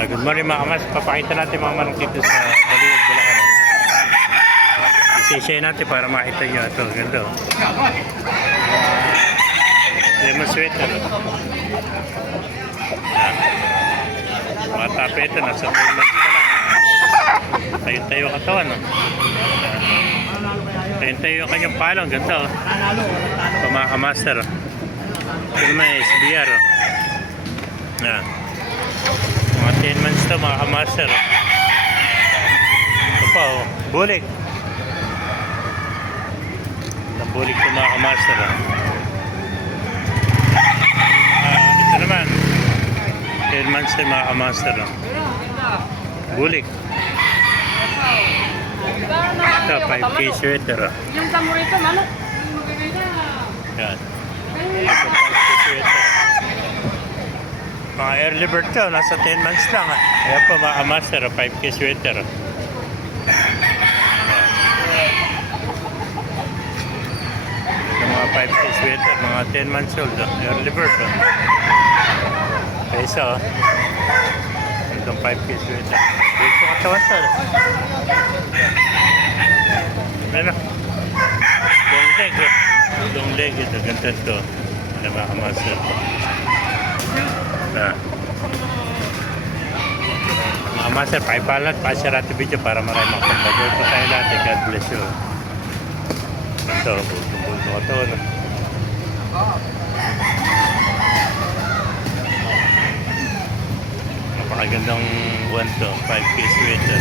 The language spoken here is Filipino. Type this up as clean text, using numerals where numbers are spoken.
Good morning mga kamas. Papakita natin mga manok dito sa Baliwag, Bulacan. Isishare natin para makita nyo. Ito, ganda. Lemon sweater. Mga tape ito, nasa 4 months pa lang. Tayo-tayo katawan. Tayo-tayo yung kanyang palong. Ganda. Pamaka-master. Ito naman SBR. Yan. Mga 10 months to mga kamaster. Ito pa bulik. Bulik to mga kamaster. Ito naman 10 months to mga kamaster. Bulik. Ito 5K sweater. Yung samurito manok. Yan. Ito 5K sweater. Mga early bird to, nasa 10 months lang. Ayan po mga master, 5K sweater. Yung mga 5K sweater, mga 10 months old. Early bird. Okay, so, itong 5K sweater. Dito katawan to. Ano? Long leg. Long leg ito, ganda to. Ayan mga master. Mga master, paipalat, pa-share natin video para marami makapag-bago po tayo lahat. God bless you. Ito, bulto ka to. Napakagandang buwan to, 5K sweater.